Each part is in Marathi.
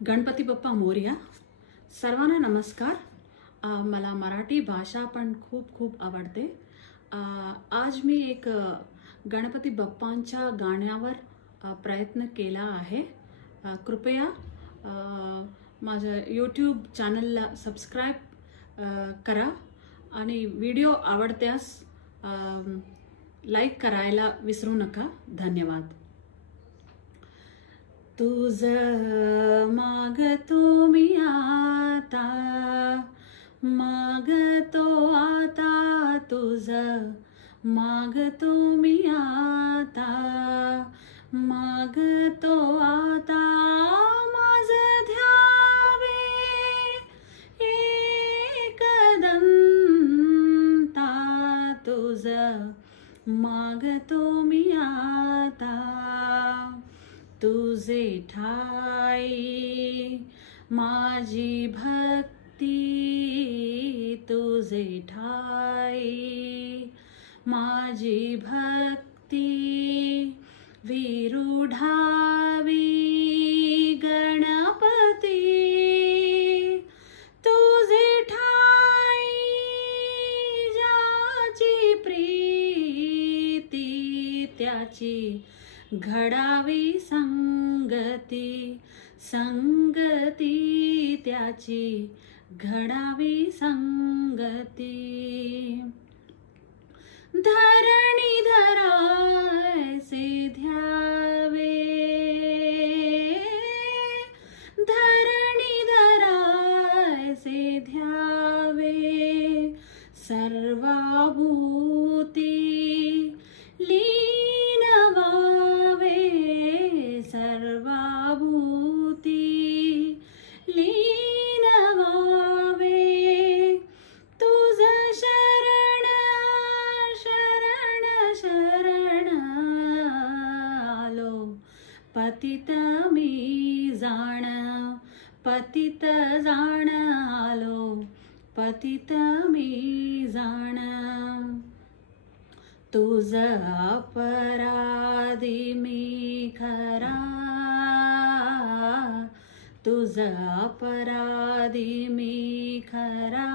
गणपती बाप्पा मोरया. सर्वांना नमस्कार. मला मराठी भाषा पण खूप खूप आवडते. आज मी एक गणपती बाप्पांच्या गाण्यावर प्रयत्न केला आहे. कृपया माझ्या यूट्यूब चॅनलला सबस्क्राईब करा आणि व्हिडिओ आवडल्यास लाईक करायला विसरू नका. धन्यवाद. तुझं मागतो मी आता, मागतो आता तुझं, मागतो मी आता, मागतो आता माझं ध्यावे एकदंता तुझं, मागतो मी आता. तुझे ठाई माझी भक्ती, तुझे ठाई माझी भक्ती, विरुढावी गणपती. तुझे ठाई ज्याची प्रीती, त्याची घडावी संगती, संगती त्याची घडावी संगती. धरणी धरायसे ध्यावे, धरणी धरायसे ध्यावे, सर्वभूती लीन व्हावे, सर्वभूती लीन व्हावे. तुझं शरण शरण शरण आलो, पतित मी जाण, पतित जाण आलो, पतित मी जाण. तुझं अपराधी मी खरा, तुझं अपराधी मी खरा,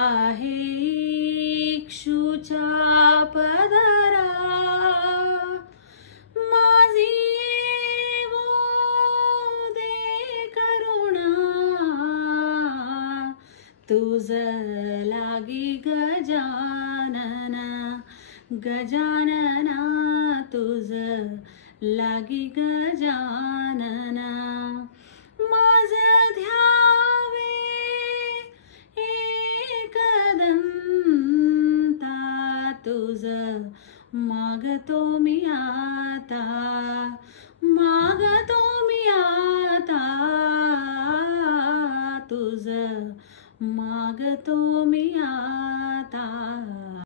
आहे इक्षुच्या पदरा. माझी येवो दे करुणा, तुझं लागी गजानना, गजानना तुझं लागी गजानना. माझं ध्यावे एकदंता तुझं, मागतो मी आता, मागतो मी आता तुझं, मागतो मी आता.